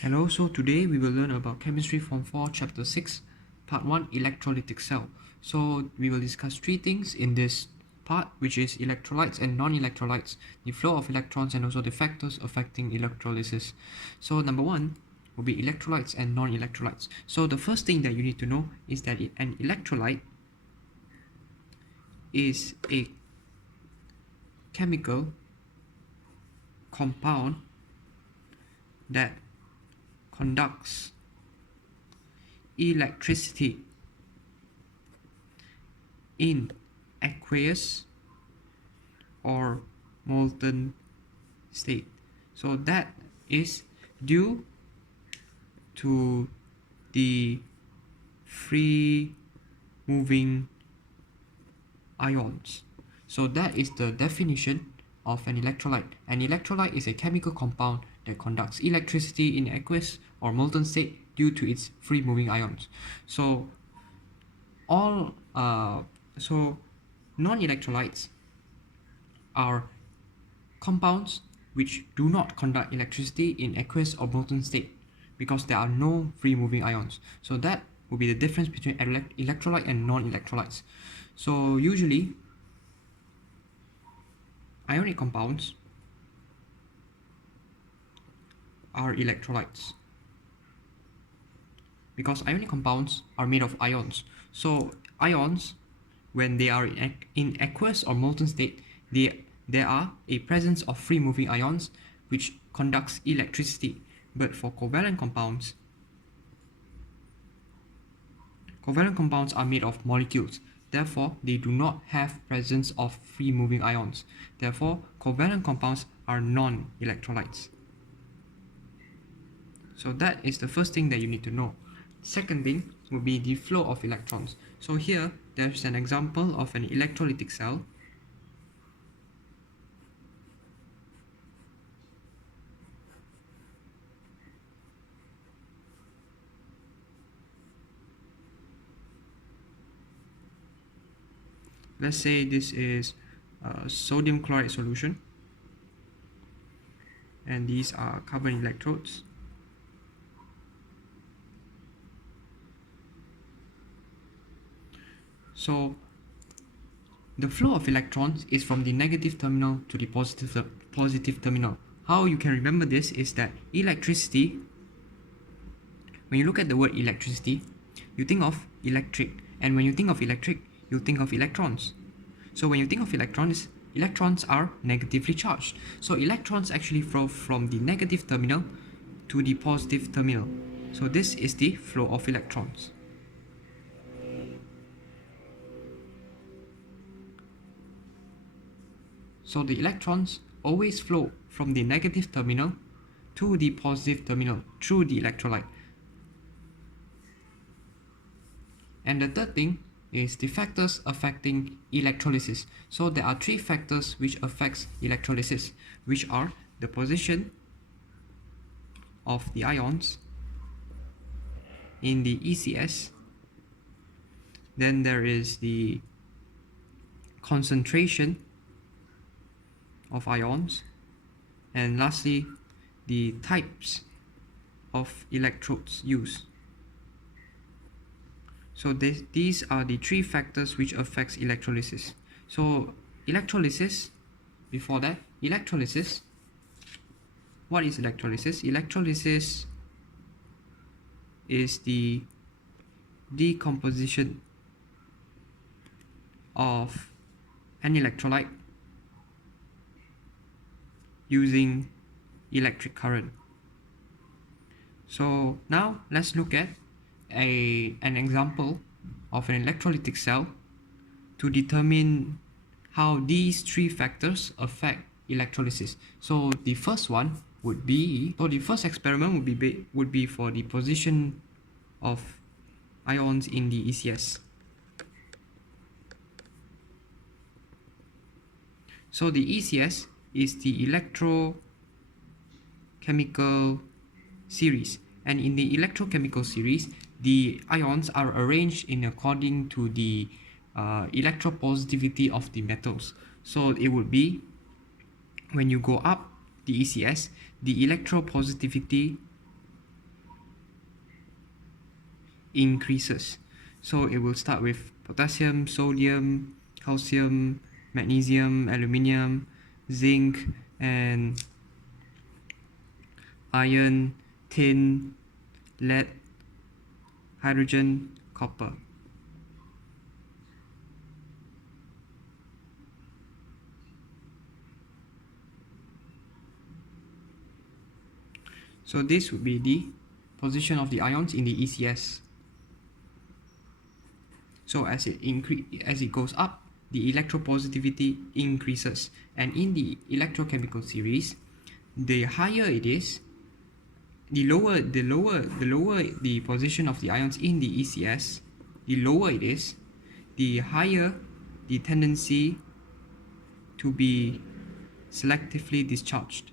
Hello, so today we will learn about Chemistry Form 4 Chapter 6 Part 1 Electrolytic Cell. So we will discuss three things in this part, which is electrolytes and non-electrolytes, the flow of electrons, and also the factors affecting electrolysis. So number one will be electrolytes and non-electrolytes. So the first thing that you need to know is that an electrolyte is a chemical compound that conducts electricity in aqueous or molten state. So that is due to the free moving ions. So that is the definition of an electrolyte. An electrolyte is a chemical compound that conducts electricity in aqueous or molten state due to its free moving ions. So non-electrolytes are compounds which do not conduct electricity in aqueous or molten state because there are no free moving ions. So that will be the difference between electrolyte and non-electrolytes. So usually ionic compounds are electrolytes because ionic compounds are made of ions. So ions, when they are in aqueous or molten state, there are a presence of free moving ions which conducts electricity. But for covalent compounds are made of molecules. Therefore, they do not have presence of free moving ions. Therefore, covalent compounds are non-electrolytes. So that is the first thing that you need to know. Second thing would be the flow of electrons. So here there's an example of an electrolytic cell. Let's say this is sodium chloride solution, and these are carbon electrodes. So the flow of electrons is from the negative terminal to the positive terminal. How you can remember this is that electricity, when you look at the word electricity, you think of electric, and when you think of electric, you think of electrons. So when you think of electrons are negatively charged. So electrons actually flow from the negative terminal to the positive terminal. So this is the flow of electrons. So the electrons always flow from the negative terminal to the positive terminal through the electrolyte. And the third thing is the factors affecting electrolysis. So there are three factors which affects electrolysis, which are the position of the ions in the ECS, then there is the concentration of ions, and lastly the types of electrodes used. So these are the three factors which affects electrolysis. So electrolysis, before that, electrolysis, what is electrolysis? Electrolysis is the decomposition of an electrolyte using electric current. So now let's look at an example of an electrolytic cell to determine how these three factors affect electrolysis. So the first one would be, the first experiment would be for the position of ions in the ECS. So the ECS is the Electrochemical Series, and in the Electrochemical Series, the ions are arranged in according to the electropositivity of the metals. So it would be, when you go up the ECS, the electropositivity increases. So it will start with potassium, sodium, calcium, magnesium, aluminium, zinc, and iron, tin, lead, hydrogen, copper. So this would be the position of the ions in the ECS. So as it goes up, the electropositivity increases, and in the electrochemical series, the higher it is, the lower the position of the ions in the ECS, the lower it is, the higher the tendency to be selectively discharged.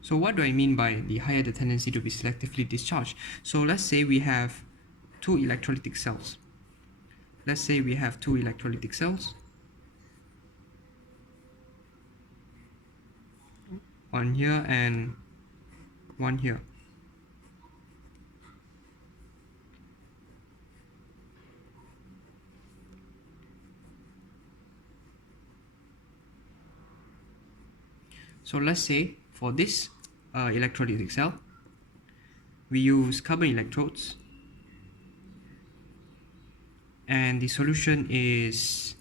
So what do I mean by the higher the tendency to be selectively discharged? So let's say we have two electrolytic cells. Let's say we have two electrolytic cells. One here and one here. So let's say for this electrolytic cell, we use carbon electrodes, and the solution is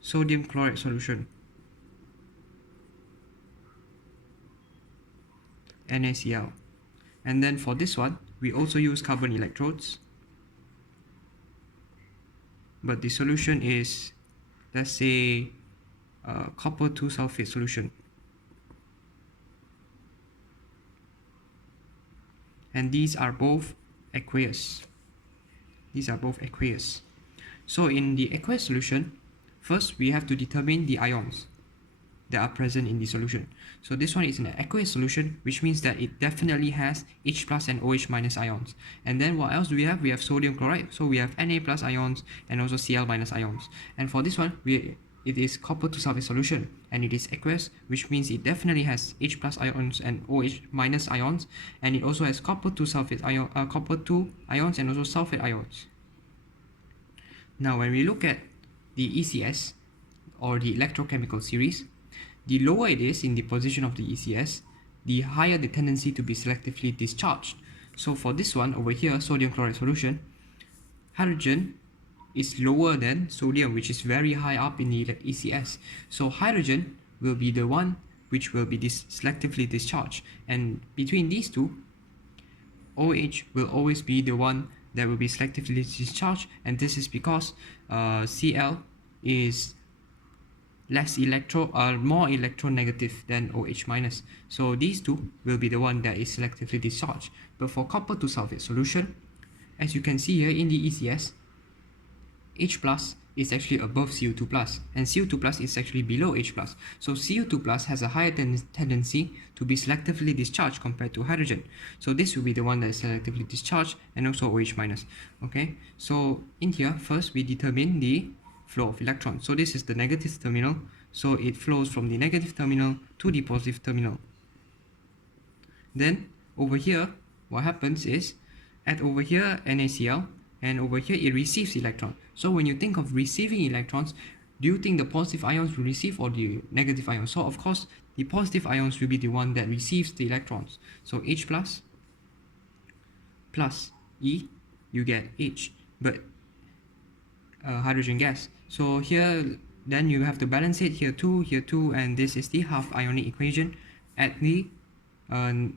sodium chloride solution, NaCl. And then for this one, we also use carbon electrodes, but the solution is, let's say, copper 2 sulfate solution. And these are both aqueous. So in the aqueous solution, first we have to determine the ions that are present in the solution. So this one is an aqueous solution, which means that it definitely has H plus and OH minus ions. And then what else do we have? We have sodium chloride, so we have Na plus ions and also Cl minus ions. And for this one, it is copper 2 sulfate solution, and it is aqueous, which means it definitely has H plus ions and OH minus ions, and it also has copper 2 ions and also sulfate ions. Now when we look at the ECS, or the electrochemical series, the lower it is in the position of the ECS, the higher the tendency to be selectively discharged. So for this one over here, sodium chloride solution, hydrogen is lower than sodium, which is very high up in the ECS. So hydrogen will be the one which will be selectively discharged, and between these two, OH will always be the one that will be selectively discharged, and this is because Cl is more electronegative than OH minus. So these two will be the one that is selectively discharged. But for copper 2 sulfate solution, as you can see here in the ECS, H plus is actually above Cu2 plus, and Cu2 plus is actually below H plus. So Cu2 plus has a higher tendency to be selectively discharged compared to hydrogen. So this will be the one that is selectively discharged, and also OH minus. Okay, so in here, first we determine the flow of electrons. So this is the negative terminal, so it flows from the negative terminal to the positive terminal. Then over here, what happens is, over here NaCl, and over here it receives electron. So when you think of receiving electrons, do you think the positive ions will receive or the negative ions? So of course, the positive ions will be the one that receives the electrons. So H plus E, you get H, but hydrogen gas. So here, then you have to balance it, here 2, and this is the half ionic equation at the carbon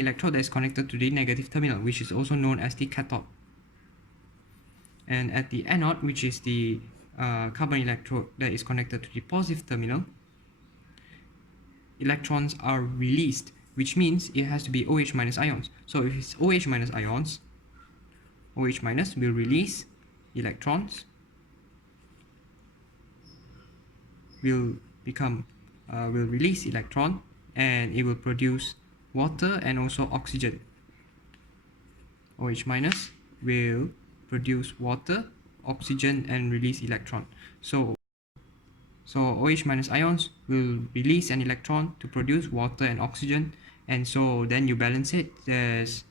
electrode that is connected to the negative terminal, which is also known as the cathode. And at the anode, which is the carbon electrode that is connected to the positive terminal, electrons are released, which means it has to be OH minus ions. So if it's OH minus ions, OH minus will release electrons, will release electron, and it will produce water and also oxygen. OH minus will produce water, oxygen, and release electron. So So OH minus ions will release an electron to produce water and oxygen, and so then you balance it. There's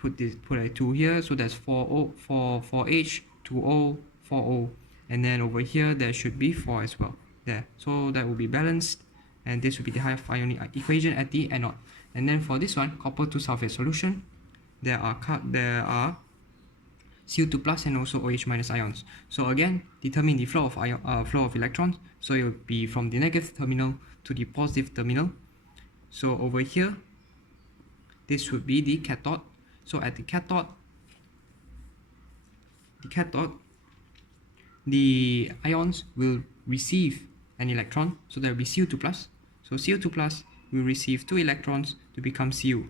put a 2 here, so that's 4H 2O 4O, and then over here there should be 4 as well there. So that will be balanced, and this will be the half ionic equation at the anode. And then for this one, copper 2 sulfate solution, there are CO2 plus and also OH minus ions. So again, determine the flow of electrons. So it will be from the negative terminal to the positive terminal. So over here, this would be the cathode. So at the cathode, the ions will receive an electron. So there will be CO2 plus. So CO2 plus will receive 2 electrons to become Cu.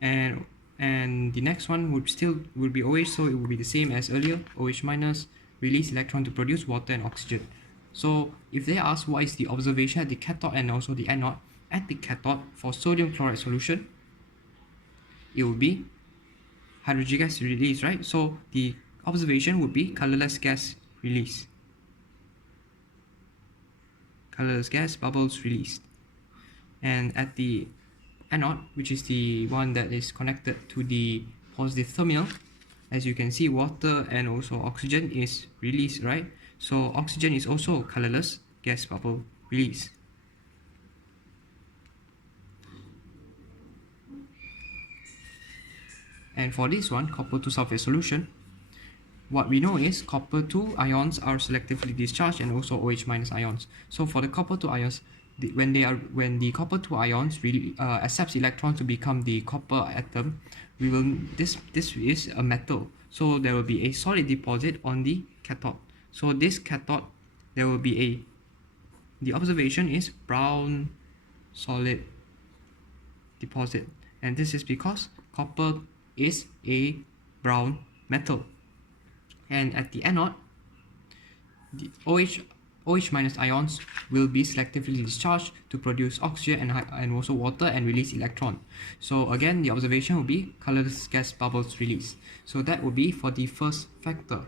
And the next one would be OH, so it will be the same as earlier. OH minus release electron to produce water and oxygen. So if they ask what is the observation at the cathode and also the anode, at the cathode for sodium chloride solution, it will be hydrogen gas release, right? So the observation would be colorless gas release. Colorless gas bubbles released. And at the anode, which is the one that is connected to the positive terminal, as you can see, water and also oxygen is released, right? So oxygen is also colorless gas bubble release. And for this one, copper 2 sulfate solution, what we know is copper 2 ions are selectively discharged and also OH minus ions. So for the copper 2 ions, when the copper 2 ions really accepts electrons to become the copper atom, this is a metal. So there will be a solid deposit on the cathode. So this cathode, there will be the observation is brown solid deposit, and this is because copper is a brown metal. And at the anode, the OH minus ions will be selectively discharged to produce oxygen and also water and release electron. So again, the observation will be colorless gas bubbles released. So that will be for the first factor.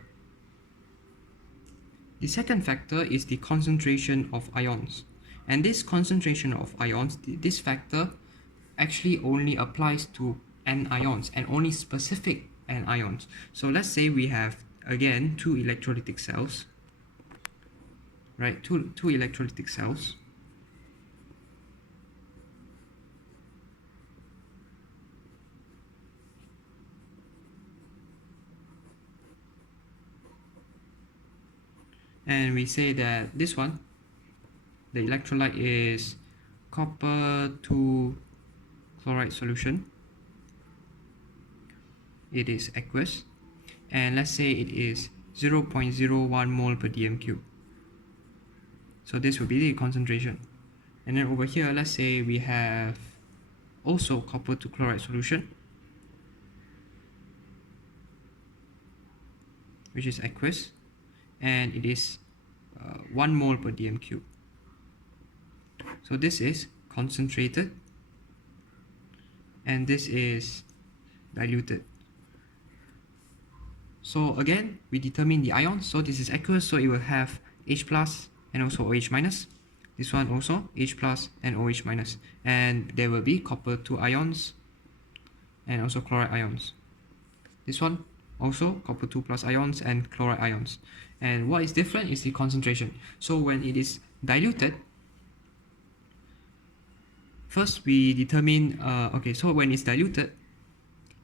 The second factor is the concentration of ions. And this concentration of ions, this factor actually only applies to anions and only specific anions. So let's say we have again two electrolytic cells, right? Two electrolytic cells. And we say that this one, the electrolyte is copper 2 chloride solution. It is aqueous, and let's say it is 0.01 mole per dm cube. So this will be the concentration. And then over here, let's say we have also copper 2 chloride solution, which is aqueous, and it is 1 mole per dm cube. So this is concentrated, and this is diluted. So again, we determine the ions. So this is aqueous, so it will have H plus and also OH minus. This one also H plus and OH minus, and there will be copper 2 ions and also chloride ions. This one also copper 2 plus ions and chloride ions. And what is different is the concentration. So when it is diluted, first we determine so when it's diluted,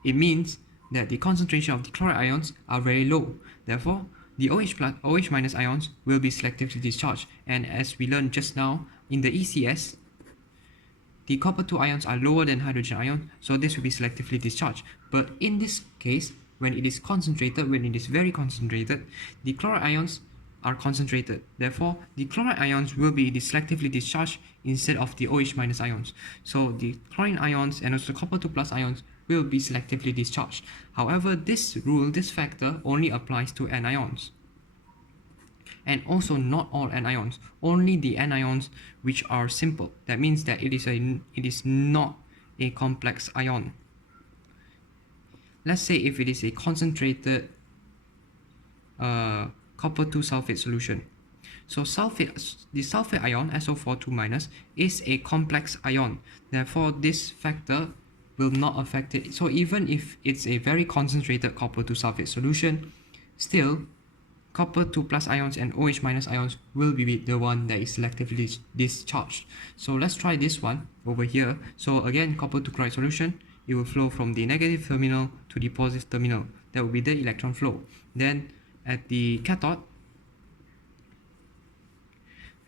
it means that the concentration of the chloride ions are very low. Therefore, the OH minus ions will be selectively discharged. And as we learned just now in the ECS, the copper 2 ions are lower than hydrogen ion, so this will be selectively discharged. But in this case, when it is concentrated, when it is very concentrated, the chloride ions are concentrated. Therefore, the chloride ions will be selectively discharged instead of the OH minus ions. So the chlorine ions and also copper 2 plus ions will be selectively discharged. However, this rule, this factor only applies to anions. And also not all anions, only the anions which are simple. That means that it is not a complex ion. Let's say if it is a concentrated copper 2 sulfate solution. So the sulfate ion, SO4 2-, is a complex ion. Therefore, this factor will not affect it. So even if it's a very concentrated copper 2 sulfate solution, still copper 2+ ions and OH- ions will be the one that is selectively discharged. So let's try this one over here. So again, copper 2 chloride solution, it will flow from the negative terminal to the positive terminal. That will be the electron flow. Then at the cathode,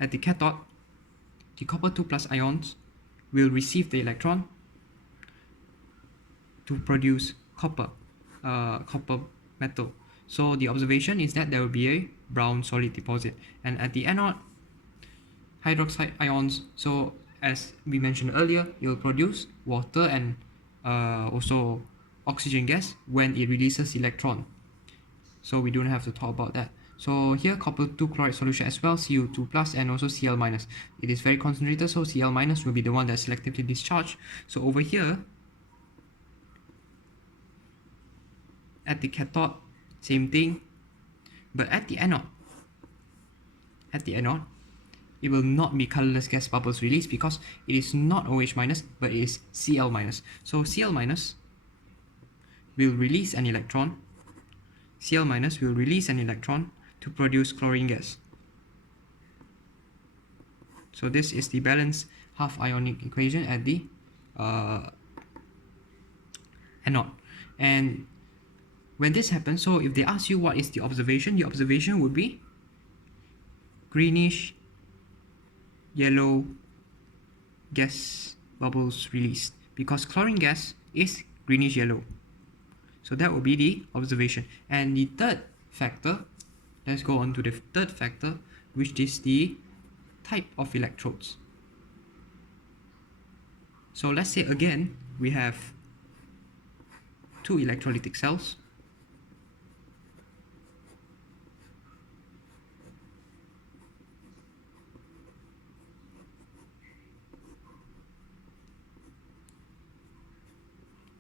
the copper 2+ ions will receive the electron to produce copper metal. So the observation is that there will be a brown solid deposit. And at the anode, hydroxide ions, so as we mentioned earlier, it will produce water and also oxygen gas when it releases electron. So we don't have to talk about that. So here, copper 2 chloride solution as well, Cu2+ and also Cl-. It is very concentrated, so Cl- will be the one that's selectively discharged. So over here, at the cathode, same thing, but at the anode, it will not be colorless gas bubbles released because it is not OH-, but it is Cl-. So Cl- will release an electron. Cl- will release an electron to produce chlorine gas. So this is the balanced half ionic equation at the anode. And when this happens, so if they ask you what is the observation would be greenish yellow gas bubbles released, because chlorine gas is greenish yellow. So that will be the observation. And the third factor, let's go on to the third factor, which is the type of electrodes. So let's say again, we have two electrolytic cells.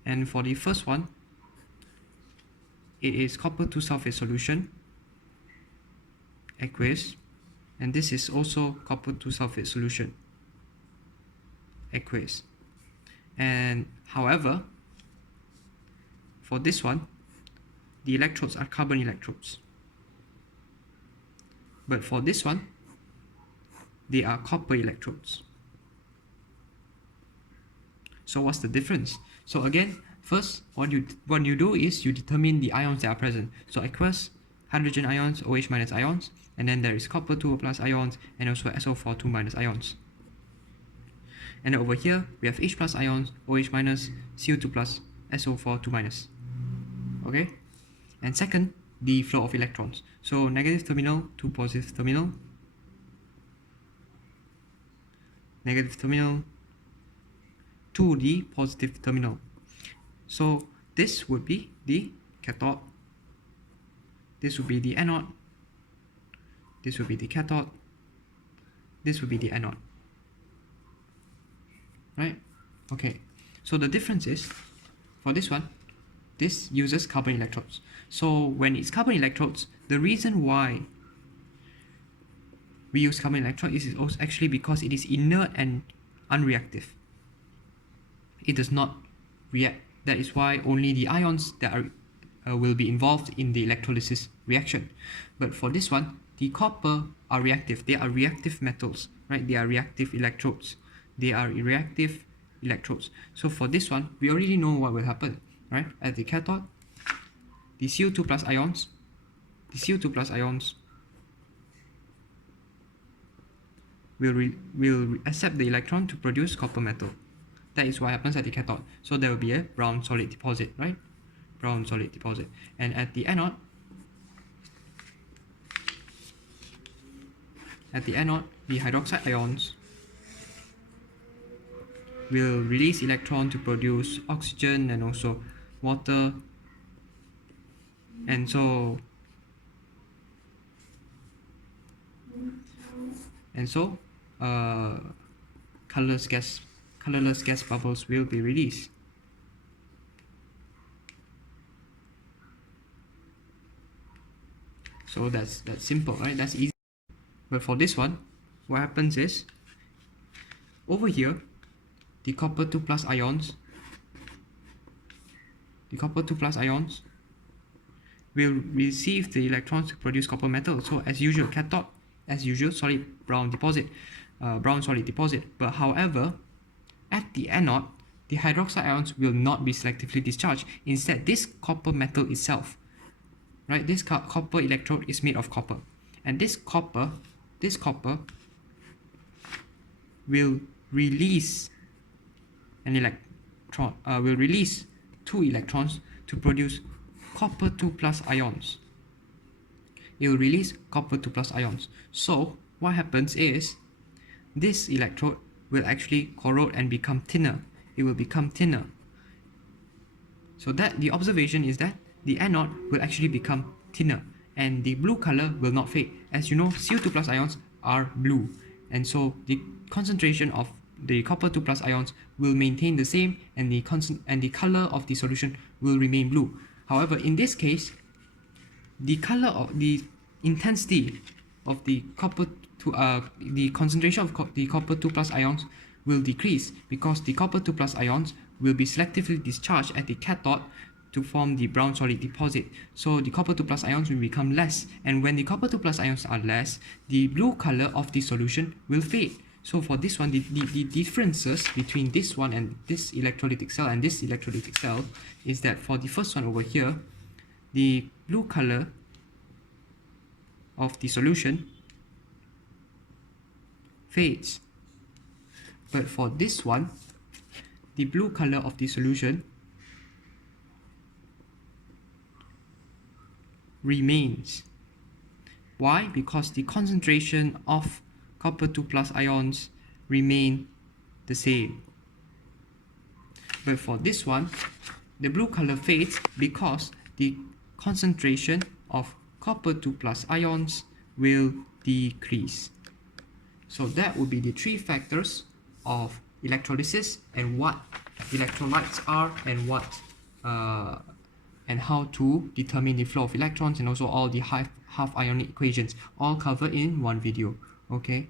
And for the first one, it is copper 2 sulfate solution, aqueous, and this is also copper 2 sulfate solution, aqueous. And however, for this one, the electrodes are carbon electrodes. But for this one, they are copper electrodes. So what's the difference? So again, first, what you do is you determine the ions that are present. So aqueous, hydrogen ions, OH- ions, and then there is copper 2+ ions and also SO4 2- ions. And over here, we have H+ ions, OH-, CO2+, SO4 2-. Okay? And second, the flow of electrons. So negative terminal to positive terminal, negative terminal to the positive terminal. So this would be the cathode, this would be the anode, this would be the cathode, this would be the anode. Right? Okay. So the difference is, for this one, this uses carbon electrodes. So when it's carbon electrodes, the reason why we use carbon electrode is also actually because it is inert and unreactive. It does not react. That is why only the ions that are will be involved in the electrolysis reaction. But for this one, the copper are reactive. They are reactive metals, right? They are reactive electrodes. They are reactive electrodes. So for this one, we already know what will happen, right? At the cathode, the CO2+ ions, will accept the electron to produce copper metal. That is what happens at the cathode. So there will be a brown solid deposit, right? Brown solid deposit. And at the anode, the hydroxide ions will release electron to produce oxygen and also water. And so colorless gas bubbles will be released. So that's simple, right? That's easy. But for this one, what happens is, over here, the copper 2 plus ions will receive the electrons to produce copper metal. So as usual, cathode, as usual, solid brown solid deposit. But however, at the anode, the hydroxide ions will not be selectively discharged. Instead, this copper metal itself, right, this copper electrode is made of copper, and this copper will release an electron, will release 2 electrons to produce copper 2 plus ions. It will release copper 2 plus ions. So what happens is, this electrode will actually corrode and become thinner. It will become thinner. So that the observation is that the anode will actually become thinner, and the blue color will not fade. As you know, CO2 plus ions are blue, and so the concentration of the copper 2 plus ions will maintain the same, and the color of the solution will remain blue. However, in this case, the color of the intensity of the copper the concentration of the copper 2 plus ions will decrease, because the copper 2 plus ions will be selectively discharged at the cathode to form the brown solid deposit. So the copper 2 plus ions will become less, and when the copper 2 plus ions are less, the blue color of the solution will fade. So for this one, the differences between this one and this electrolytic cell and this electrolytic cell is that for the first one over here, the blue color of the solution fades. But for this one, the blue color of the solution remains. Why? Because the concentration of copper 2 plus ions remain the same. But for this one, the blue color fades because the concentration of copper 2 plus ions will decrease. So that would be the 3 factors of electrolysis, and what electrolytes are, and what and how to determine the flow of electrons, and also all the half ionic equations, all covered in one video. Okay,